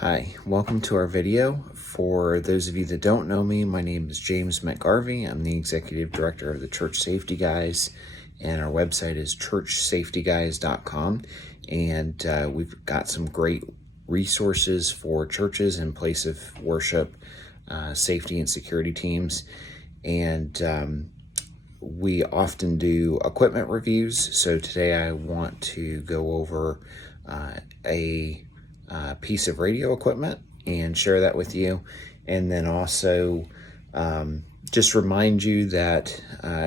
Hi, welcome to our video. For those of you that don't know me, my name is James McGarvey. I'm the Executive Director of the Church Safety Guys, and our website is churchsafetyguys.com. And we've got some great resources for churches and place of worship, safety and security teams. And we often do equipment reviews. So today I want to go over a piece of radio equipment and share that with you. And then also just remind you that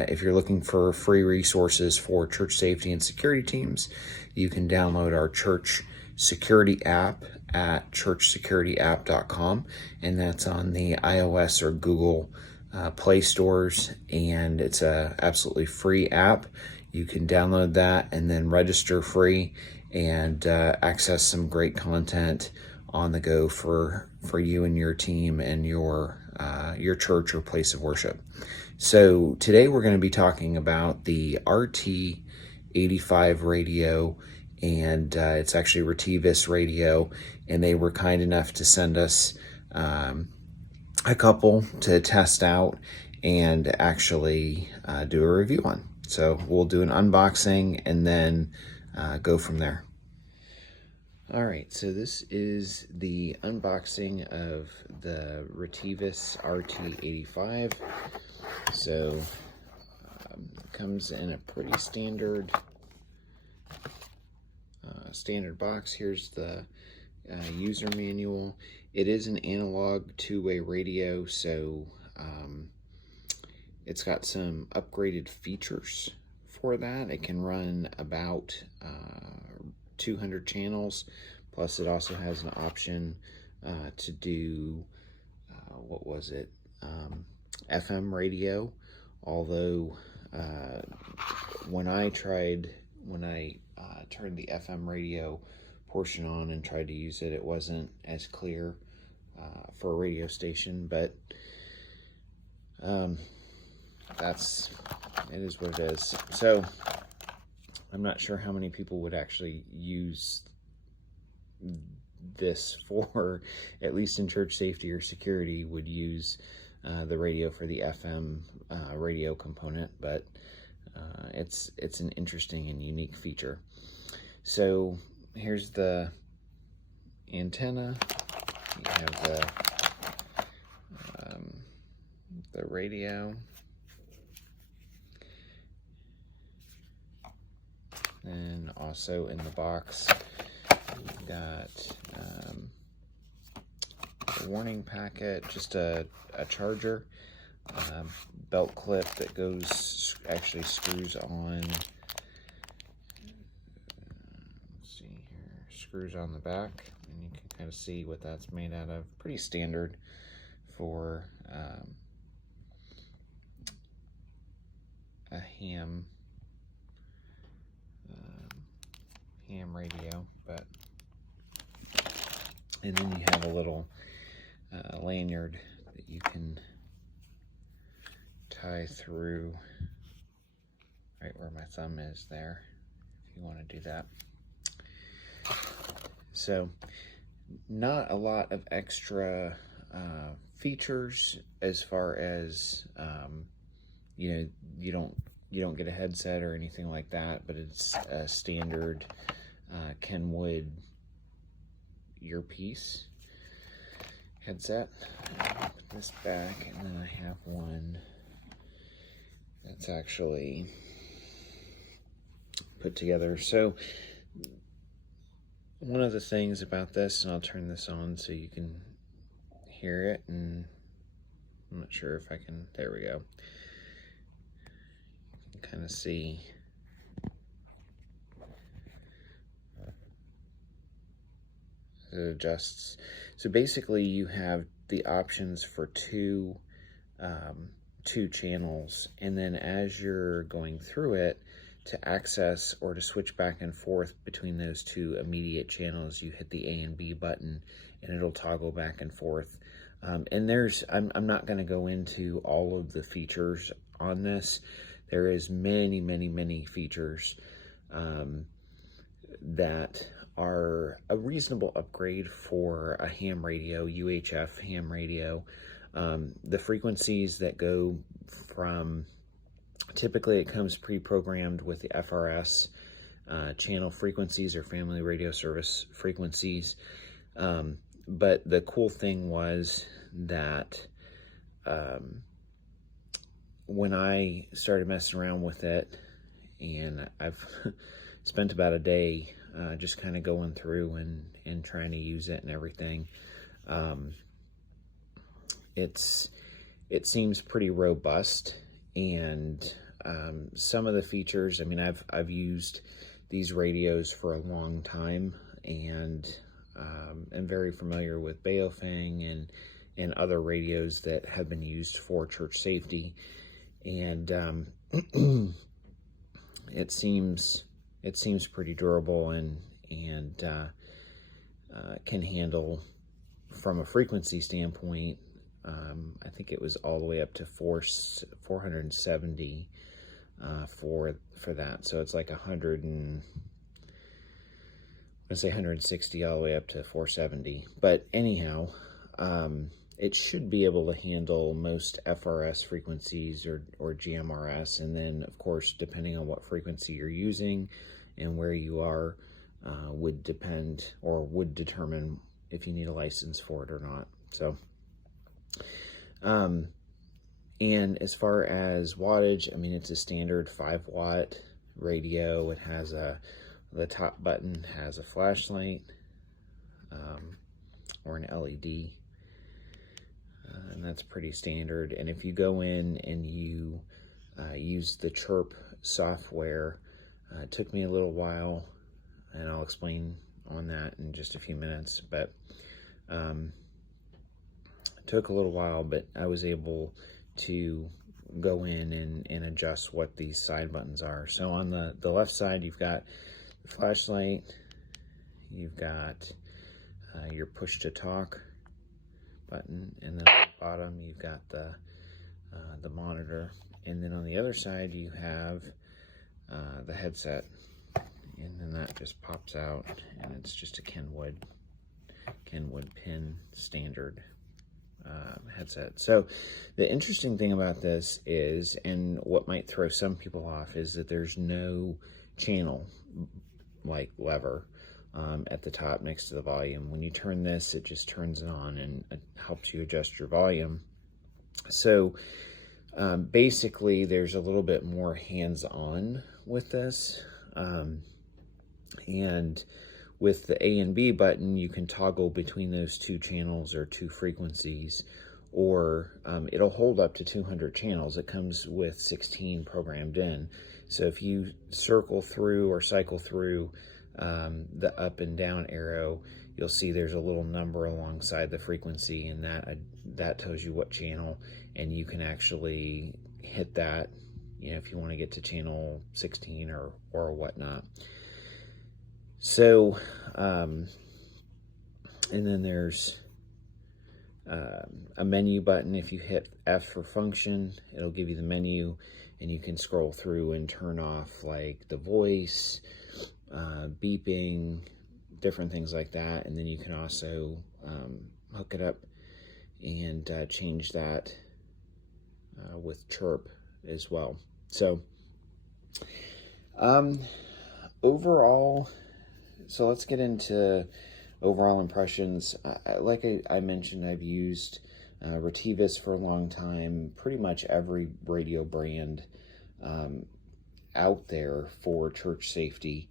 if you're looking for free resources for church safety and security teams, you can download our church security app at churchsecurityapp.com, and that's on the iOS or Google Play stores, and it's a absolutely free app. You can download that and then register free and access some great content on the go for you and your team and your church or place of worship. So today we're going to be talking about the RT85 radio, and it's actually Retevis radio, and they were kind enough to send us a couple to test out and actually do a review on. So we'll do an unboxing and then go from there. All right, so this is the unboxing of the Retevis RT85. So it comes in a pretty standard box. Here's the user manual. It is an analog two-way radio, so it's got some upgraded features for that. It can run about 200 channels, plus it also has an option to do FM radio, although when I turned the FM radio portion on and tried to use it, it wasn't as clear for a radio station, but it is what it is. So I'm not sure how many people would actually use this for, at least in church safety or security, would use the radio for the FM radio component, but it's an interesting and unique feature. So here's the antenna. You have the radio. And also in the box, we've got a warning packet, just a charger, belt clip that actually screws on. Let's see here, screws on the back, and you can kind of see what that's made out of. Pretty standard for a ham radio, and then you have a little lanyard that you can tie through right where my thumb is there, if you want to do that. So not a lot of extra features as far as you don't get a headset or anything like that, but it's a standard Kenwood earpiece headset. Put this back, and then I have one that's actually put together. So one of the things about this, and I'll turn this on so you can hear it, and I'm not sure if I can, there we go. You can kind of see it adjusts. So basically you have the options for two channels, and then as you're going through it, to access or to switch back and forth between those two immediate channels, you hit the A and B button and it'll toggle back and forth. And I'm not going to go into all of the features on this. There is many features that are a reasonable upgrade for a ham radio, UHF ham radio. The frequencies that go from, typically it comes pre-programmed with the FRS channel frequencies or family radio service frequencies. But the cool thing was that when I started messing around with it, and I've spent about a day just kind of going through and trying to use it and everything, it seems pretty robust. And some of the features, I mean, I've used these radios for a long time, and am very familiar with Baofeng and other radios that have been used for church safety. And it seems pretty durable and can handle, from a frequency standpoint, I think it was all the way up to 470 for that. So it's like 160 all the way up to 470. But anyhow, it should be able to handle most FRS frequencies or GMRS, and then of course, depending on what frequency you're using and where you are, would depend or would determine if you need a license for it or not. So, and as far as wattage, I mean, it's a standard 5-watt radio. It has the top button has a flashlight, or an LED. And that's pretty standard. And if you go in and you use the Chirp software, it took me a little while, and I'll explain on that in just a few minutes, but it took a little while, but I was able to go in and adjust what these side buttons are. So on the left side, you've got the flashlight, you've got your push to talk button, and then on the bottom you've got the monitor, and then on the other side you have the headset, and then that just pops out, and it's just a Kenwood pin standard headset. So the interesting thing about this is, and what might throw some people off, is that there's no channel like lever at the top next to the volume. When you turn this, it just turns it on and it helps you adjust your volume. So basically there's a little bit more hands-on with this, and with the A and B button, you can toggle between those two channels or two frequencies, or it'll hold up to 200 channels. It comes with 16 programmed in. So if you circle through or cycle through the up and down arrow, you'll see there's a little number alongside the frequency, and that tells you what channel, and you can actually hit that, you know, if you want to get to channel 16 or whatnot. So, and then there's a menu button. If you hit F for function, it'll give you the menu, and you can scroll through and turn off like the voice, beeping, different things like that. And then you can also hook it up and change that with Chirp as well. So overall, so let's get into overall impressions. Like I mentioned, I've used Retevis for a long time, pretty much every radio brand out there for church safety,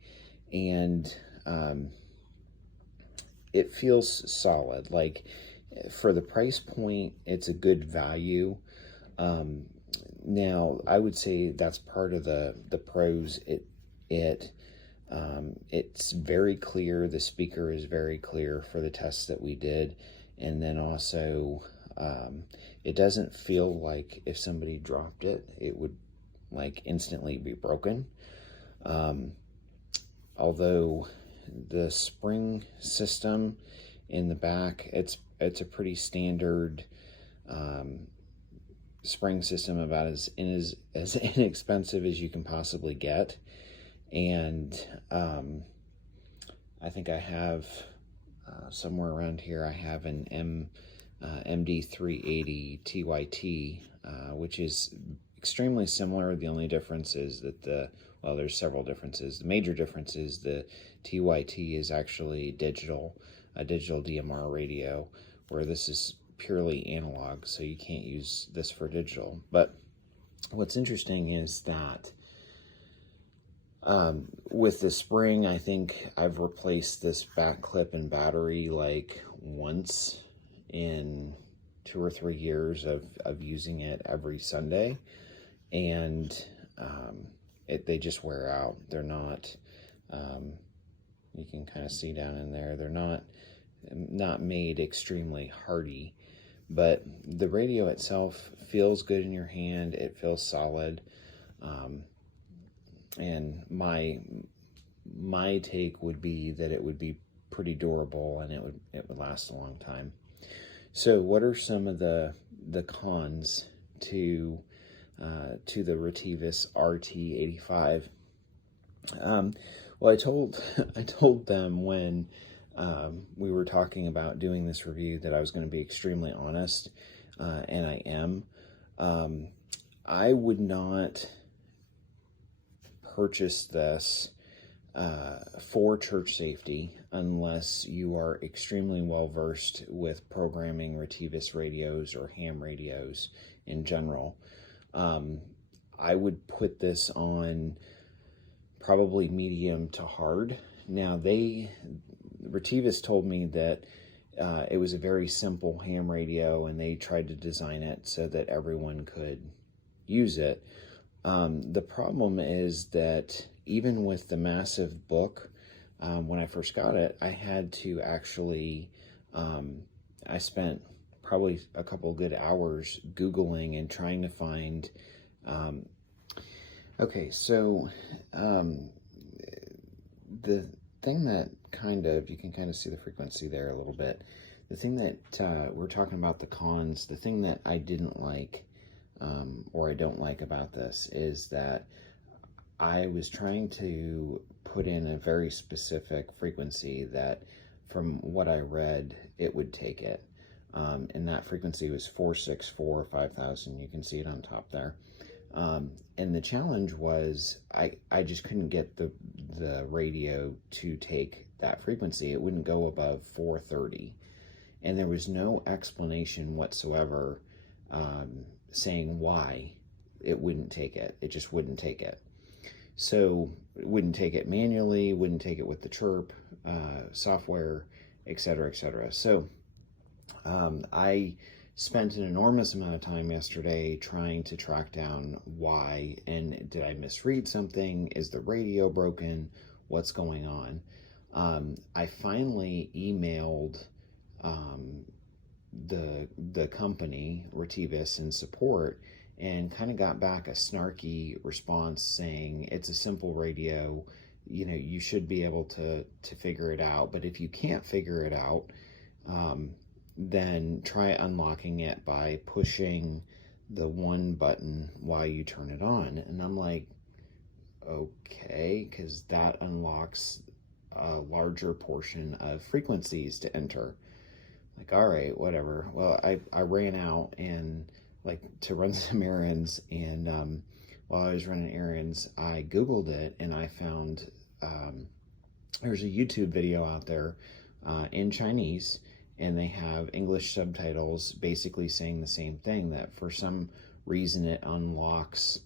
and it feels solid. Like, for the price point, it's a good value. Now, I would say that's part of the pros. It's very clear. The speaker is very clear for the tests that we did. And then also, it doesn't feel like if somebody dropped it, it would like instantly be broken. Although the spring system in the back, it's a pretty standard spring system, about as inexpensive as you can possibly get. And I think I have somewhere around here, I have an MD380 TYT, which is extremely similar. The only difference is that there's several differences. The major difference is the TYT is actually a digital DMR radio, where this is purely analog, so you can't use this for digital. But what's interesting is that with the spring, I think I've replaced this back clip and battery like once in 2 or 3 years of using it every Sunday, and they just wear out. They're not, you can kind of see down in there, they're not made extremely hardy, but the radio itself feels good in your hand. It feels solid. And my take would be that it would be pretty durable and it would last a long time. So what are some of the cons to the Retevis RT85? Well, I told them when we were talking about doing this review that I was going to be extremely honest, and I am. I would not purchase this for church safety unless you are extremely well versed with programming Retevis radios or ham radios in general. I would put this on probably medium to hard. Now, Retevis told me that it was a very simple ham radio, and they tried to design it so that everyone could use it. The problem is that even with the massive book, when I first got it, I had to actually, I spent probably a couple good hours Googling and trying to find, okay, so the thing that you can kind of see the frequency there a little bit. The thing that we're talking about, the cons, the thing that I didn't like, or I don't like about this, is that I was trying to put in a very specific frequency that, from what I read, it would take it. And that frequency was 464 5000. You can see it on top there. And the challenge was I just couldn't get the radio to take that frequency. It wouldn't go above 430. And there was no explanation whatsoever saying why it wouldn't take it. It just wouldn't take it. So it wouldn't take it manually, wouldn't take it with the chirp software, etc., etc. So I spent an enormous amount of time yesterday trying to track down why, and did I misread something? Is the radio broken? What's going on? I finally emailed the company, Retevis, in support, and kind of got back a snarky response saying it's a simple radio, you should be able to figure it out, but if you can't figure it out, then try unlocking it by pushing the one button while you turn it on. And I'm like, okay, because that unlocks a larger portion of frequencies to enter. Like, all right, whatever. Well, I ran out and to run some errands, and while I was running errands, I Googled it, and I found there's a YouTube video out there in Chinese, and they have English subtitles basically saying the same thing, that for some reason it unlocks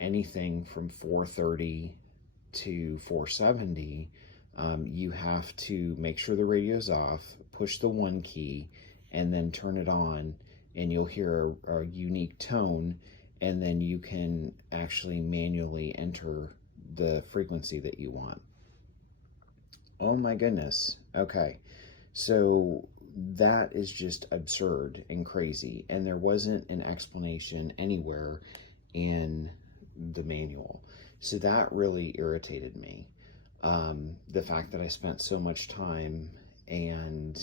anything from 430 to 470. You have to make sure the radio's off, push the one key, and then turn it on, and you'll hear a unique tone, and then you can actually manually enter the frequency that you want. Oh my goodness. Okay. So that is just absurd and crazy, and there wasn't an explanation anywhere in the manual. So that really irritated me. The fact that I spent so much time and,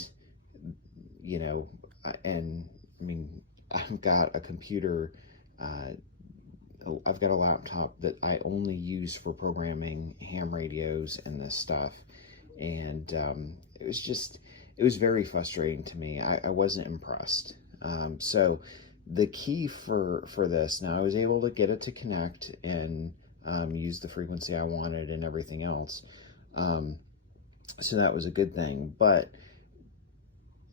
I've got a computer, I've got a laptop that I only use for programming ham radios and this stuff. And it was very frustrating to me. I wasn't impressed. So the key for this, now I was able to get it to connect and use the frequency I wanted and everything else. So that was a good thing. But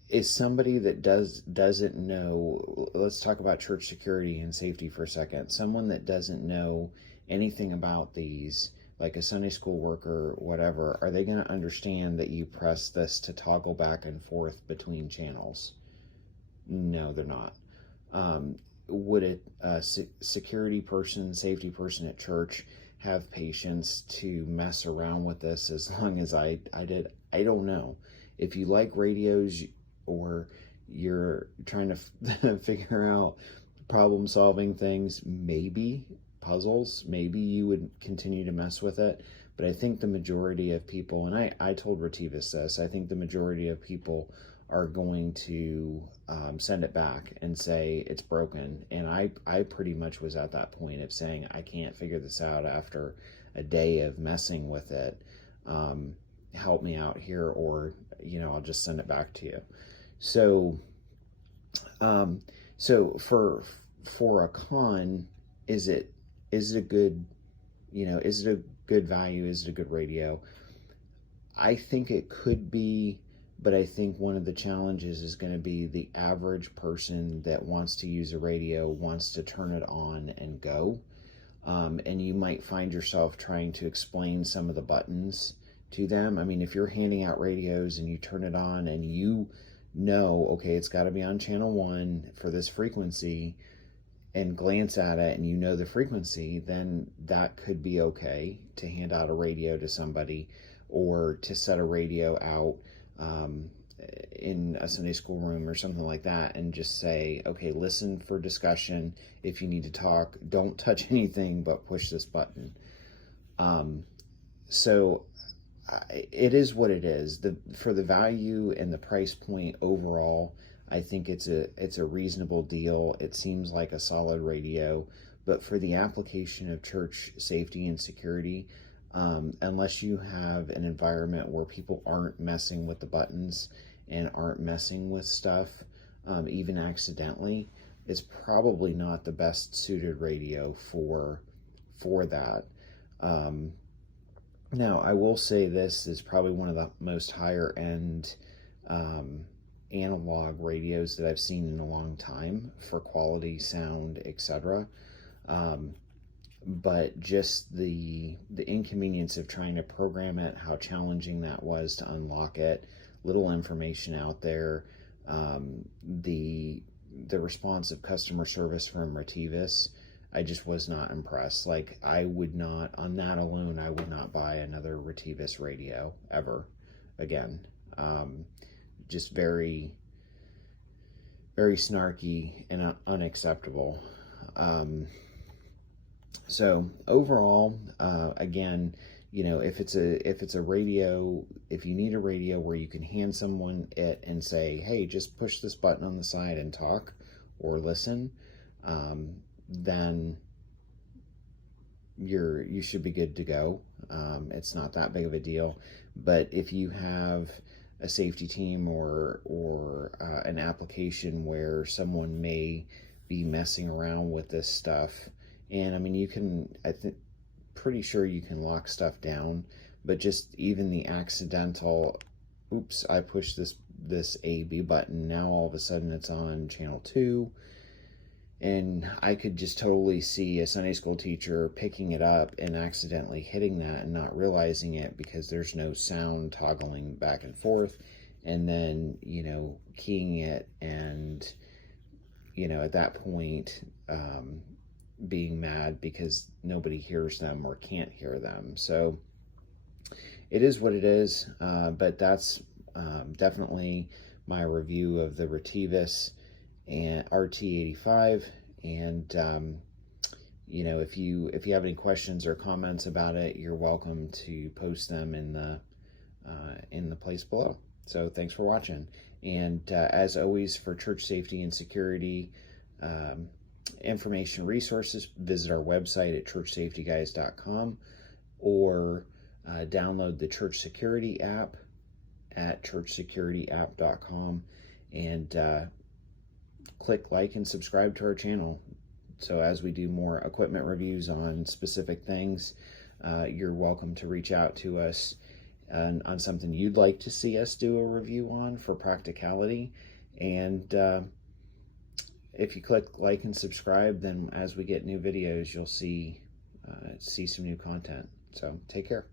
is somebody that doesn't know, let's talk about church security and safety for a second. Someone that doesn't know anything about these, like a Sunday school worker, whatever, are they going to understand that you press this to toggle back and forth between channels? No, they're not. Would a security person, safety person at church have patience to mess around with this as long as I did? I don't know. If you like radios, or you're trying to figure out problem-solving things, maybe puzzles, maybe you would continue to mess with it. But I think the majority of people, and I told Retevis this, I think the majority of people are going to send it back and say it's broken. And I pretty much was at that point of saying, I can't figure this out after a day of messing with it. Help me out here, or I'll just send it back to you. So for a con, is it a good, is it a good value? Is it a good radio? I think it could be, but I think one of the challenges is going to be the average person that wants to use a radio, wants to turn it on and go. And you might find yourself trying to explain some of the buttons to them. I mean, if you're handing out radios and you turn it on and okay, it's got to be on channel 1 for this frequency, and glance at it and the frequency, then that could be okay to hand out a radio to somebody, or to set a radio out in a Sunday school room or something like that, and just say, okay, listen for discussion. If you need to talk, don't touch anything but push this button. So it is what it is. For the value and the price point overall, I think it's a reasonable deal. It seems like a solid radio, but for the application of church safety and security, unless you have an environment where people aren't messing with the buttons and aren't messing with stuff, even accidentally, it's probably not the best suited radio for that. Now, I will say this is probably one of the most higher end analog radios that I've seen in a long time for quality, sound, etc. But just the inconvenience of trying to program it, how challenging that was to unlock it, little information out there, the response of customer service from Retevis, I just was not impressed. Like, I would not, on that alone, I would not buy another Retevis radio ever again. Just very, very snarky and unacceptable. So overall, again, if it's a radio, if you need a radio where you can hand someone it and say, hey, just push this button on the side and talk or listen, then you should be good to go. It's not that big of a deal. But if you have a safety team or an application where someone may be messing around with this stuff, and I mean, pretty sure you can lock stuff down, but just even the accidental, oops, I pushed this A/B button, now all of a sudden it's on channel 2, and I could just totally see a Sunday school teacher picking it up and accidentally hitting that and not realizing it because there's no sound toggling back and forth, and then, keying it, and, at that point, being mad because nobody hears them or can't hear them. So it is what it is, but that's definitely my review of the Retevis and RT85. And if you have any questions or comments about it, you're welcome to post them in the place below. So thanks for watching. And as always, for church safety and security information resources, visit our website at churchsafetyguys.com, or download the Church Security app at churchsecurityapp.com, and click like and subscribe to our channel. So as we do more equipment reviews on specific things, you're welcome to reach out to us on something you'd like to see us do a review on for practicality. And if you click like and subscribe, then as we get new videos, you'll see some new content. So take care.